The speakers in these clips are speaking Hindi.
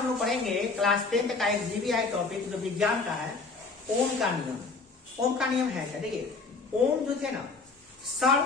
हम लोग पढ़ेंगे क्लास 10 का एक जीबीआई टॉपिक जो विज्ञान का है, ओम का नियम। ओम का नियम है क्या? देखिए, ओम जो थे ना सर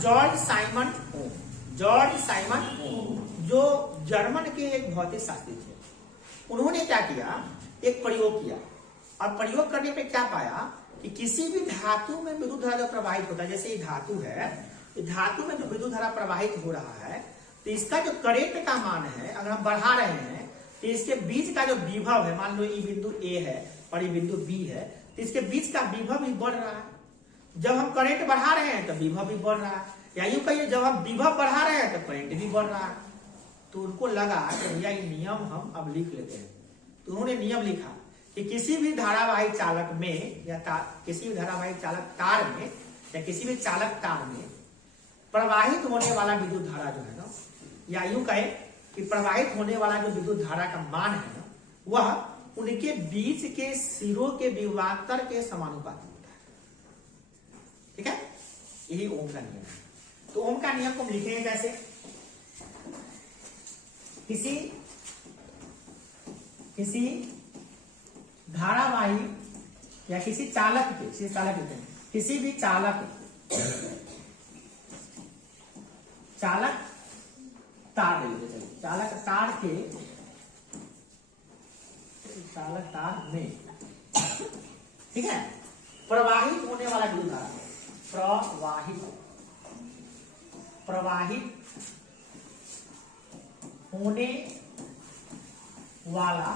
जॉर्ज साइमन ओम, जॉर्ज साइमन ओम जो जर्मन के एक भौतिक शास्त्री थे। उन्होंने क्या किया, एक प्रयोग किया और प्रयोग करने पे क्या पाया कि किसी भी धातु में विद्युत धारा जो प्रवाहित होता है, जैसे ये धातु है, धातु में जो विद्युत धारा प्रवाहित हो रहा है तो इसका जो करंट का मान है, अगर हम बढ़ा रहे हैं तो इसके बीच का जो विभव है, मान लो ये बिंदु ए है और ये बिंदु बी है, तो इसके बीच का विभव भी बढ़ रहा है। जब हम करंट बढ़ा रहे हैं तो विभव भी बढ़ रहा है, या यूं कहिए जब हम विभव बढ़ा रहे हैं तो करंट भी बढ़ रहा है। तो उनको लगा कि भैया ये नियम हम अब लिख लेते हैं। तो उन्होंने नियम लिखा कि किसी भी धारावाही चालक में या किसी भी धारावाही चालक तार में या किसी भी चालक तार में प्रवाहित होने वाला विद्युत धारा जो है ना, या यूं कहे कि प्रवाहित होने वाला जो विद्युत धारा का मान है ना, वह उनके बीच के सिरों के विभवांतर के समानुपाती होता है। ठीक है, यही ओम का नियम है। तो ओम का नियम को हम लिखेंगे कैसे? किसी धारावाही या किसी चालक के, किसी भी चालक तार ले लेते हैं, चालक तार में, ठीक है, प्रवाहित होने वाला विद्युत धारा, प्रवाहित होने वाला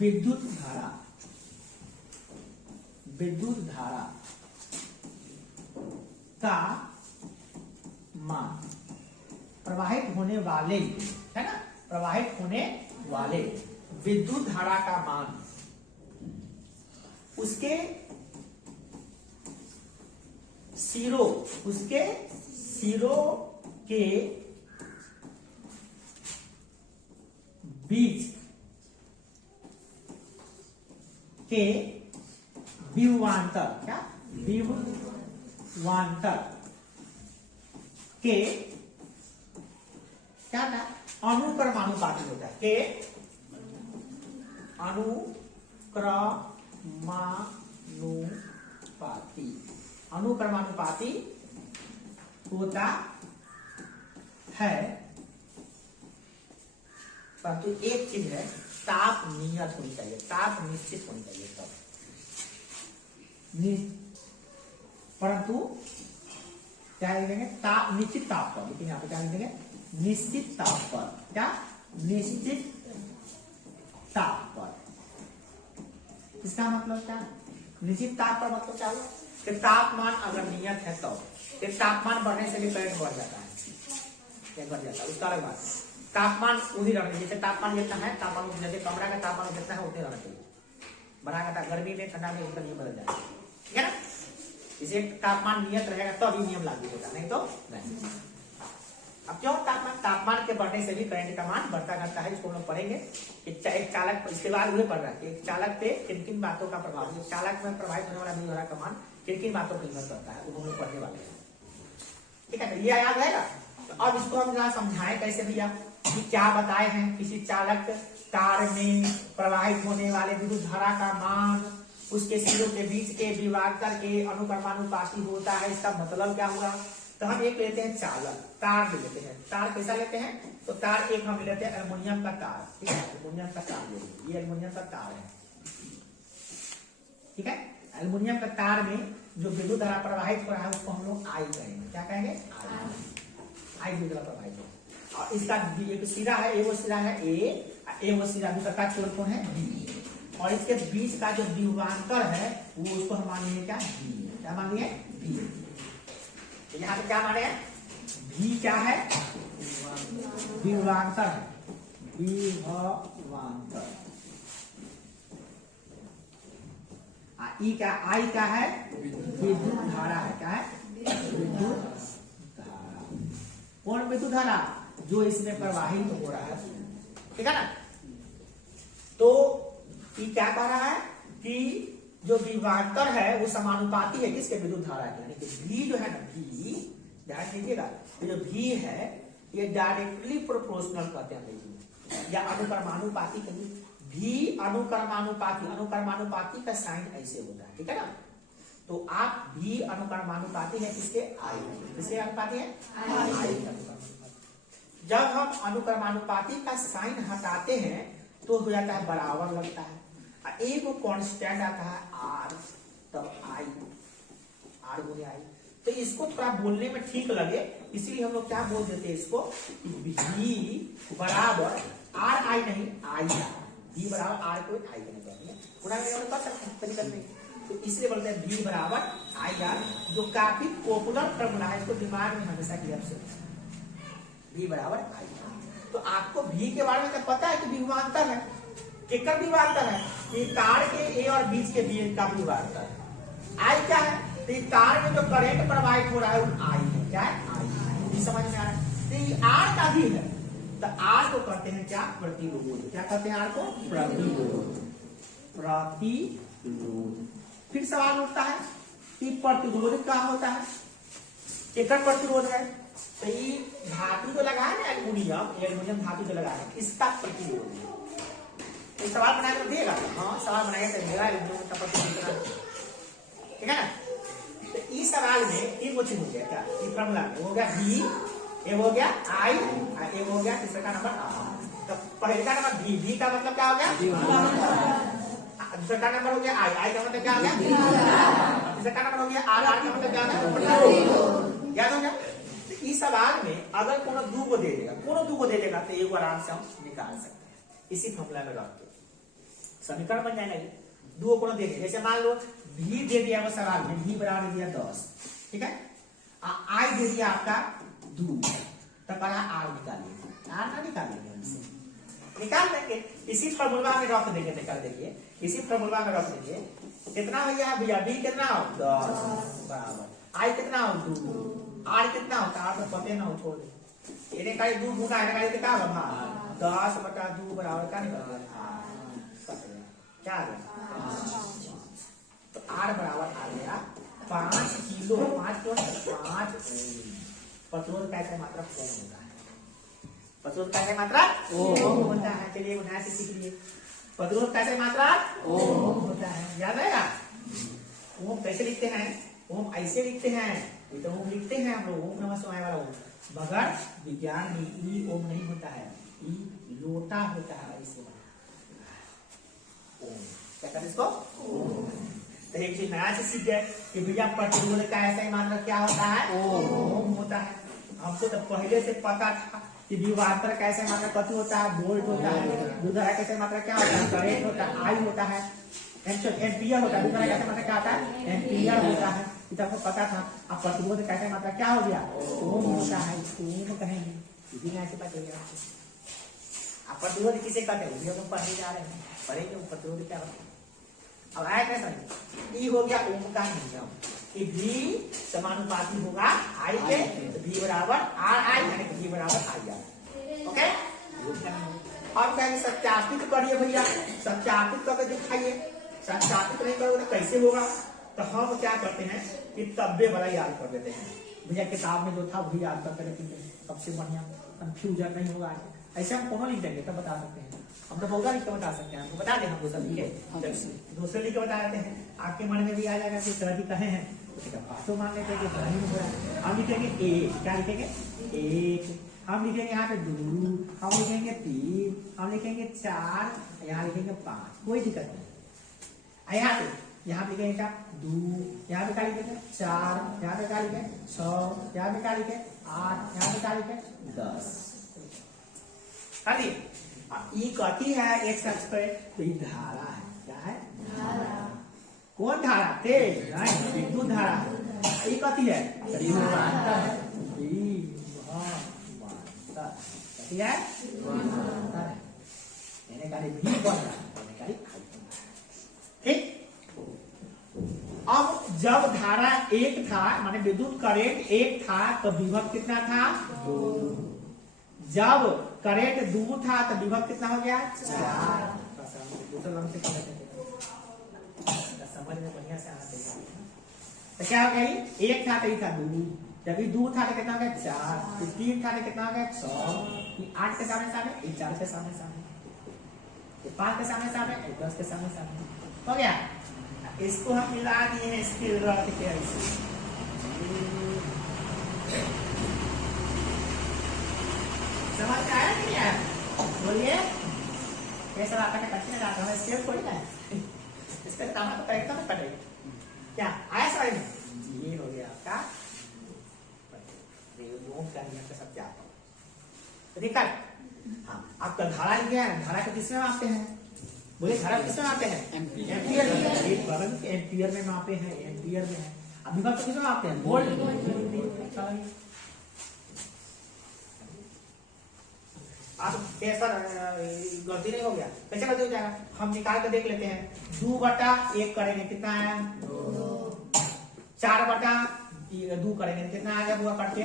विद्युत धारा का मान, प्रवाहित होने वाले, है ना, प्रवाहित होने वाले विद्युत धारा का मान उसके सिरों के बीच के विभवांतर, क्या विभवांतर के क्या था, अनुक्रमानुपाती होता है, के अनुक्रमानुपाती होता है। परंतु एक चीज है, ताप नियत होनी चाहिए, ताप निश्चित होनी चाहिए तब। परंतु क्या लिखेंगे? ताप, निश्चित ताप पर। लेकिन यहाँ पे क्या लिखेंगे? निश्चित ताप पर। क्या? निश्चित ताप पर। इसका मतलब क्या? निश्चित ताप पर मतलब क्या हुआ कि तापमान अगर नियत है तो तापमान बढ़ने से भी करंट बढ़ जाता है, बढ़ जाता है, उसका अलग बात है। तापमान उसी रहना, जैसे तापमान जितना है, तापमान जैसे कमरा का तापमान जितना है उतने रहना चाहिए। बढ़ा गर्मी में ठंडा में उसका नियम बदल जाएगा, ठीक है ना। इसे तापमान नियत रहेगा तो अभी नियम लागू होगा, नहीं तो नहीं। अब क्यों तापमान के बढ़ने से भी करंट का मान बढ़ता रहता है, इसको हम लोग पढ़ेंगे। एक चालक, इसके बाद हुए पढ़ रहा है एक चालक पे किन किन बातों का प्रभाव, चालक में प्रभावित होने वाला विद्युत धारा का मान किन किन बातों पर निर्भर करता है, वो हम लोग पढ़ने वाले हैं। ठीक है, ये याद रहेगा। तो अब इसको हम जरा समझाएं कैसे भैया, कि क्या बताए हैं, किसी चालक तार में प्रवाहित होने वाले विद्युत धारा का मान उसके सिरों के बीच के विभवांतर के अनुक्रमानुपाती होता है। इसका मतलब क्या हुआ? तो हम एक लेते हैं चालक, तार ले लेते हैं। तार कैसा लेते हैं? तो तार एक हम लेते हैं एल्युमिनियम का तार, ठीक है, एल्युमिनियम का तार ले लीजिए, ये एल्युमिनियम का तार है, ठीक है। एल्युमिनियम का तार में जो विद्युत धारा प्रवाहित हो रहा है उसको हम लोग आई कहेंगे। क्या कहेंगे? आई विद्युत धारा प्रवाहित हो। और इसका एक सिरा है, ए वो सिरा है ए वो सिरा, दूसरा का छोर कौन है? बी। और इसके बीच का जो विभवांतर है वो उसको हम मानेंगे क्या? बी। क्या मानेंगे? बी। यहाँ पे क्या माने? भी क्या है? विभवांतर है, विभवांतर। ई क्या? आई क्या है? विद्युत धारा है। क्या है? विद्युत धारा। कौन विद्युत धारा? जो इसमें प्रवाहित हो रहा है, ठीक है ना। तो ये क्या कह रहा है कि जो विभवांतर है वो समानुपाती है किसके? विद्युत धारा के। यानी कि V जो है ना, V ध्यान दीजिएगा, ये जो भी है ये डायरेक्टली प्रोपोर्शनल कहते हैं अंग्रेजी या अनुक्रमानुपाती कहिए। भी अनुक्रमानुपाती, अनुक्रमानुपाती का साइन ऐसे होता है, ठीक है ना। तो आप भी अनुक्रमानुपाती है किसके? आई। किसके अनुपाती है? आई के अनुक्रमानुपाती। जब हम अनुक्रमानुपाती का साइन हटाते हैं तो हो जाता है बराबर लगता है, एक कांस्टेंट आता है आर, तब आई, आर गुने आई। तो इसको थोड़ा बोलने में ठीक लगे इसलिए हम लोग क्या बोल देते हैं इसको, भी बराबर आर आई नहीं आई आर, भी बराबर आर को आई करने पूरा कर सकते हैं, तो इसलिए बोलते हैं भी बराबर आई आर, जो काफी पॉपुलर फॉर्मूला है, इसको दिमाग में हमेशा क्लियर से, भी बराबर आई आर। तो आपको भी के बारे में तो पता है कि विभवांतर है, केकर विभवांतर है, कि तार के ए और बीच के बीच का विभवांतर है। आई क्या है, तो तार में जो करंट प्रवाहित हो रहा है वो आई है, क्या है? आई। समझ में आ रहा है? तो ये आर का भी है, तो आर को कहते हैं क्या? प्रतिरोध। क्या कहते हैं आर को? प्रतिरोध। प्रतिरोध। फिर सवाल उठता है कि प्रतिरोध क्या होता है, केकर प्रतिरोध है, तो ये धातु जो लगा है ना एल्युमिनियम धातु जो लगा है इसका प्रतिरोध है। तो सवाल बना कर दिएगा, हाँ सवाल बनाया करिएगा एल्युमिनियम का प्रतिरोध, ठीक है ना। तो इस सवाल में तीन क्वेश्चन हो गया, क्या ये फॉर्मूला हो गया भी, ये हो गया आई, ये हो गया तीसरा का नंबर आर। तो पहले का नंबर भी का मतलब क्या हो गया? दूसरा का नंबर हो गया आई का मतलब क्या हो गया? तीसरा का नंबर हो गया आर का मतलब क्या हो गया? याद हो गया। इस सवाल में अगर कोनो दो को दे देगा तो एक आराम से हम निकाल सकते हैं इसी फॉर्मूला में रख के, समीकरण बन जाएगा। दो को दे दिया, जैसे मान लो भी दे दिया वो सवाल में, भी बराबर दिया 10, ठीक है, आई दे दिया आपका 2, तो कहा आर निकालिए, आर ना निकालिए, हमसे निकाल देंगे इसी फॉर्मूला में रख देंगे, निकाल देंगे इसी फॉर्मूला में रख देंगे। कितना भैया भी कितना हो 10 बराबर आई कितना हो 2, आर कितना होता है? तो पते ना हो, छोड़ दे, इन्हें का 2 गुना है, कितना होगा 10 बटा 2 बराबर क्या निकल क्या आ गया? तो आर बराबर आ गया 5 किलो, 5 प्रतिरोध कैसे मात्रा ओम होता है, प्रतिरोध कैसे मात्रा ओम होता है। चलिए बनाया से सीख लिए, प्रतिरोध कैसे मात्रा ओम होता है, याद आएगा। ओम कैसे लिखते हैं? ओम ऐसे लिखते हैं, ये तो ओम लिखते हैं हम लोग, ओम नमः शिवाय वाला ओम, मगर विज्ञान में ई ओम नहीं होता है, ई लोटा होता है, ऐसे ओम क्या कहते हैं इसको? तो एक चीज नया से सीख गए कि भैया प्रतिरोध का ऐसा ही मात्रा क्या होता है? ओम होता है। हमको तो पहले से पता था कि विभवांतर कैसे मात्रा कथी होता है? वोल्ट होता है। विद्युत कैसे मात्रा क्या होता है? करंट होता है, आई होता है, एम्पियर होता है। विद्युत कैसे मात्रा क्या होता है? एम्पियर होता है, ये तो आपको पता था। अब प्रतिरोध कैसे मात्रा क्या हो गया? ओम होता है, ओम कहेंगे, इसी ऐसे पता चलेगा आपको। आप प्रतिरोध किसे कहते हैं? हम पढ़ने जा रहे हैं, पढ़ेंगे प्रतिरोध क्या होता है। अब आया कैसा? ई हो गया ओम का नियम कि भी समानुपाती होगा आई के, तो भी बराबर आर आई, यानी कि भी बराबर आई आर। ओके, अब कहेंगे सत्यापित करिए भैया, सत्यापित करके दिखाइए। सत्यापित नहीं करोगे तो कैसे होगा? तो हम क्या करते हैं कि तब्बे वाला याद कर देते हैं भैया, किताब में जो था वही याद करते रहते, सबसे बढ़िया, कंफ्यूजन नहीं होगा। ऐसे हम कोनो लिख देंगे तब बता सकते हैं, हम तो बहुत लिख के बता सकते हैं, आपको बता दें हम दूसरा लिखे, दूसरे लिख के बता देते हैं, आपके मन में भी आ जाएगा कि सर जी कहे हैं तो मान लेते हैं कि नहीं हो रहा है। हम लिखेंगे एक, क्या लिखेंगे? एक। हम लिखेंगे यहाँ पे 2, हम लिखेंगे 3, हम लिखेंगे 4, यहाँ लिखेंगे 5, कोई दिक्कत नहीं। यहाँ लिखेंगे क्या? 2, यहाँ पे क्या लिखेंगे? 4, यहाँ पे क्या लिखेंगे? 6, यहाँ पे क्या लिखेंगे? 8, यहाँ पे क्या लिखेंगे? 10। ई कथी है? एक्स अक्ष पे तो ये धारा है, क्या है? धारा। कौन धारा? तेज नहीं, विद्युत धारा है। ये कथी है? विभवांतर है, विभवांतर कथी है? विभवांतर है, यानी कि भी बन रहा है, ठीक। अब जब धारा एक था, माने विद्युत करंट एक था, तो विभव कितना था? 2। जब करंट 2 था तो विभव कितना हो गया? 4। समझ में बढ़िया से आना चाहिए। तो क्या हो गया? एक था तो ये था 2, जब ये 2 था तो कितना हो गया 4, ये 3 था तो कितना हो गया 6, ये 8 के सामने सामने, ये 4 के सामने सामने, ये 5 के सामने सामने, ये 10 के सामने सामने, हो गया। इसको हम मिला दिए हैं स्किल रॉड के ऐसे। समझ में आया नहीं यार? बोलिए कैसा आता है कटने जाता है स्केल थोड़ी ना इसका काम तो करेक्ट में कटेगा क्या आया समझ में? ये हो गया आपका रिमूव करने का सब क्या दिक्कत। हाँ आपका धारा लिख गया, धारा के किसमें मापते हैं? बोले धारा किसमें मापते हैं? एम्पियर में। एक बगल के एम्पियर में मापे हैं, एम्पियर में है। अभी बात किसमें मापते हैं? वोल्ट। आप कैसा गलती नहीं हो गया, कैसे गलती हो जाएगा? हम निकाल कर देख लेते हैं। 2/1 करेंगे कितना है? 4/2 करेंगे कितना आ गया? बुआ करके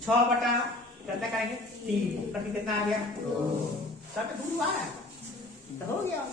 6/ कितना करेंगे? 3 करके कितना आ गया? सब तो 2 आया तो हो गया।